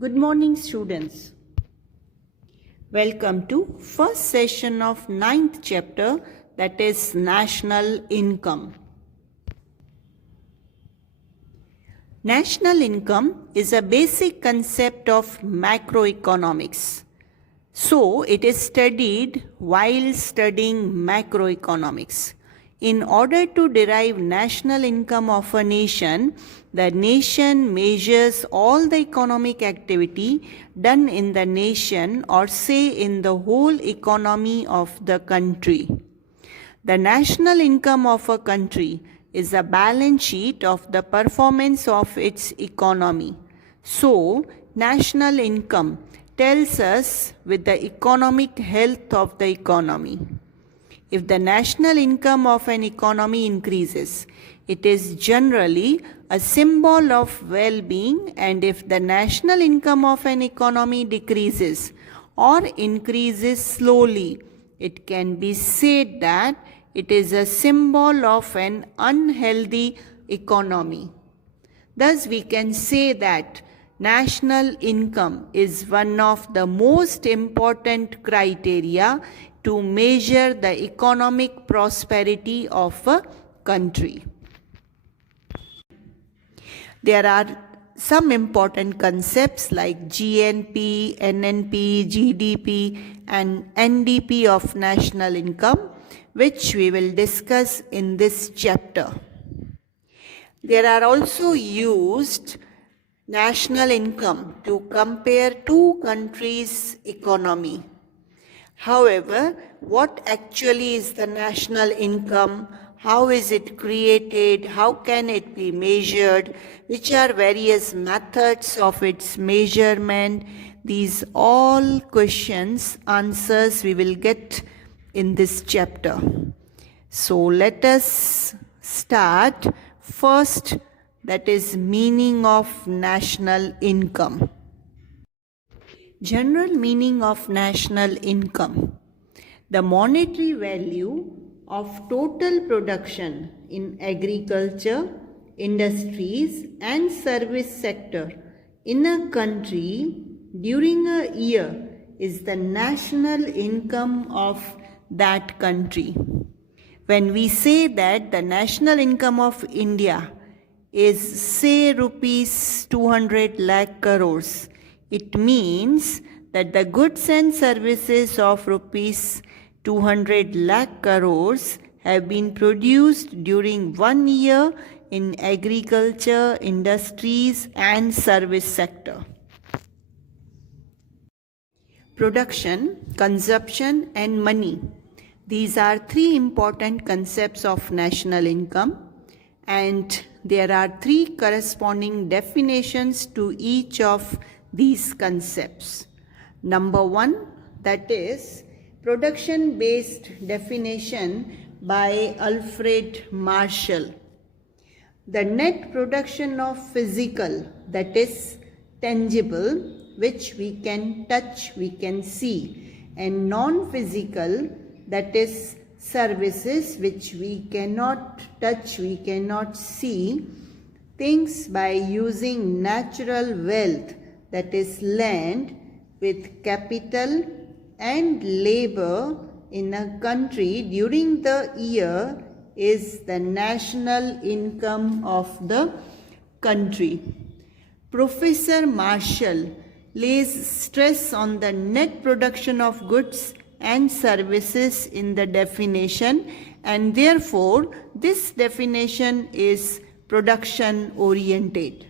Good morning, students. Welcome to first session of 9th chapter, that is national income. National income is a basic concept of macroeconomics. So it is studied while studying macroeconomics. In order to derive national income of a nation, the nation measures all the economic activity done in the nation, or say in the whole economy of the country. The national income of a country is a balance sheet of the performance of its economy. So, national income tells us with the economic health of the economy. If the national income of an economy increases, it is generally a symbol of well-being, and if the national income of an economy decreases or increases slowly, it can be said that it is a symbol of an unhealthy economy. Thus, we can say that national income is one of the most important criteria to measure the economic prosperity of a country. There are some important concepts like GNP, NNP, GDP, and NDP of national income, which we will discuss in this chapter. There are also used national income to compare two countries' economy. However, what actually is the national income? How is it created? How can it be measured? Which are various methods of its measurement? These all questions, answers we will get in this chapter. So let us start first, that is meaning of national income. General meaning of national income: the monetary value of total production in agriculture, industries and service sector in a country during a year is the national income of that country. When we say that the national income of India is say rupees 200 lakh crores, it means that the goods and services of rupees 200 lakh crores have been produced during 1 year in agriculture, industries and service sector. Production, consumption and money. These are three important concepts of national income, and there are three corresponding definitions to each of these concepts. Number one, that is production-based definition by Alfred Marshall. The net production of physical, that is tangible, which we can touch, we can see, and non-physical, that is services which we cannot touch, we cannot see, things by using natural wealth, that is land, with capital and labor in a country during the year is the national income of the country. Professor Marshall lays stress on the net production of goods and services in the definition, and therefore this definition is production oriented.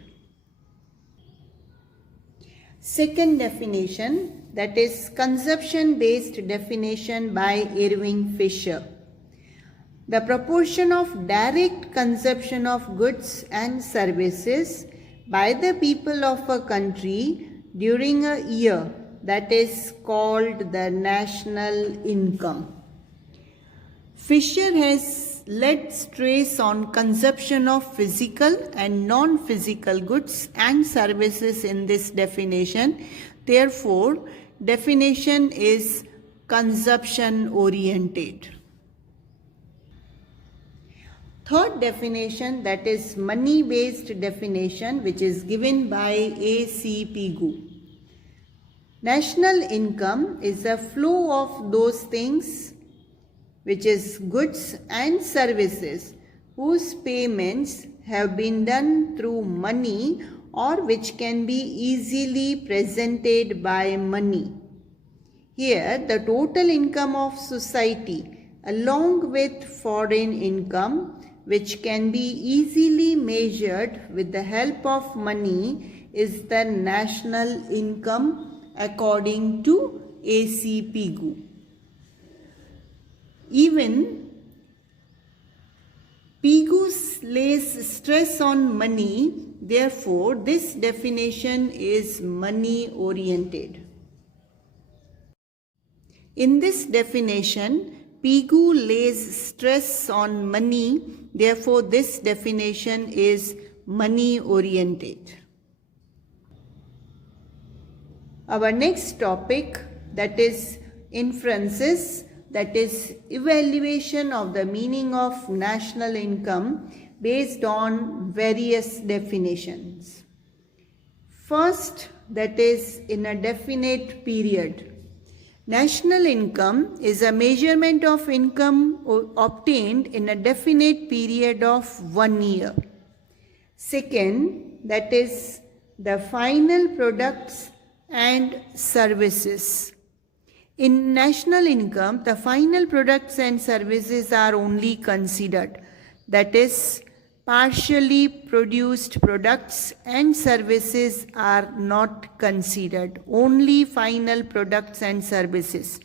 Second definition, that is consumption based definition by Irving Fisher. The proportion of direct consumption of goods and services by the people of a country during a year, that is called the national income. Fisher has laid stress on consumption of physical and non-physical goods and services in this definition. Therefore, definition is consumption oriented. Third definition, that is money based definition, which is given by A.C. Pigou. National income is a flow of those things which is goods and services whose payments have been done through money or which can be easily presented by money. Here, the total income of society along with foreign income, which can be easily measured with the help of money, is the national income according to A.C. Pigou. Even Pigou lays stress on money, therefore this definition is money oriented. In this definition, Pigou lays stress on money, therefore this definition is money oriented. Our next topic, that is inferences, that is evaluation of the meaning of national income based on various definitions. First, that is in a definite period. National income is a measurement of income obtained in a definite period of 1 year. Second, that is the final products and services. In national income, the final products and services are only considered. That is, partially produced products and services are not considered. Only final products and services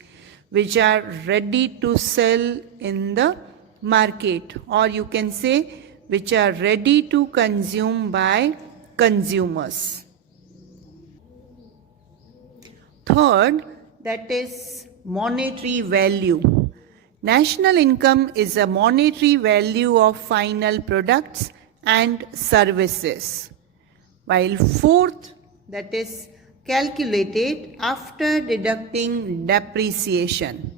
which are ready to sell in the market, or you can say which are ready to consume by consumers. Third, that is monetary value. National income is a monetary value of final products and services. While fourth, that is calculated after deducting depreciation.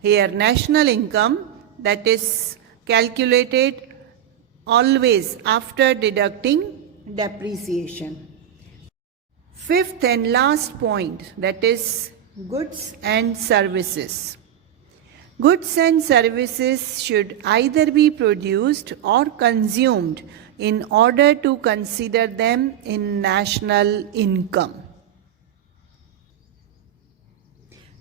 Here national income, that is calculated always after deducting depreciation. Fifth and last point, that is goods and services. Goods and services should either be produced or consumed in order to consider them in national income.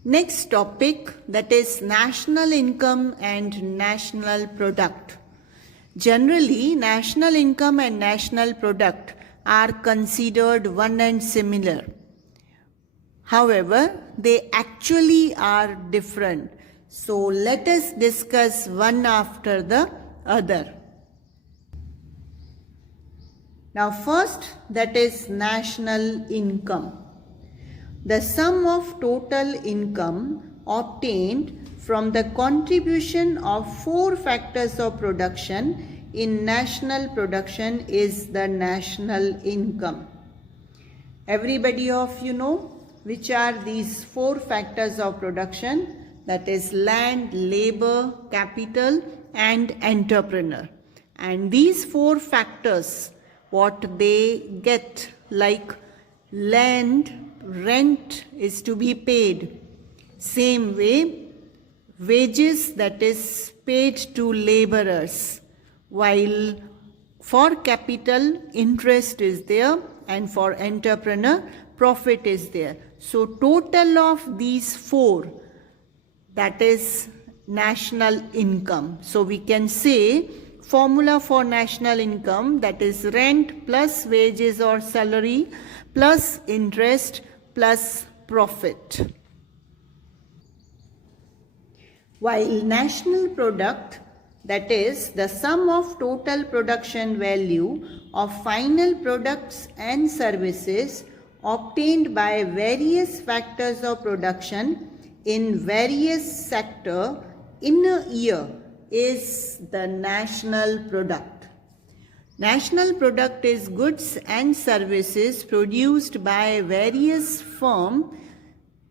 Next topic, that is national income and national product. Generally, national income and national product are considered one and similar. However, they actually are different. So let us discuss one after the other. Now first, that is national income. The sum of total income obtained from the contribution of 4 factors of production in national production is the national income. Everybody of you know which are these 4 factors of production, that is land, labor, capital and entrepreneur. And these 4 factors, what they get, like land, rent is to be paid. Same way, wages, that is paid to laborers. While for capital, interest is there, and for entrepreneur, profit is there. So total of these 4, that is national income. So we can say formula for national income, that is rent plus wages or salary plus interest plus profit. While national product, that is the sum of total production value of final products and services obtained by various factors of production in various sector in a year, is the national product. National product is goods and services produced by various firms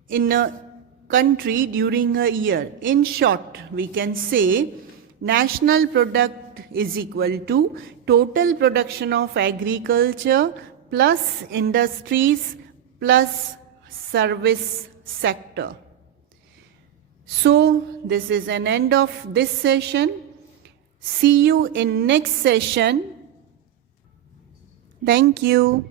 in a country during a year. In short, we can say national product is equal to total production of agriculture plus industries plus service sector. So this is an end of this session. See you in next session. Thank you.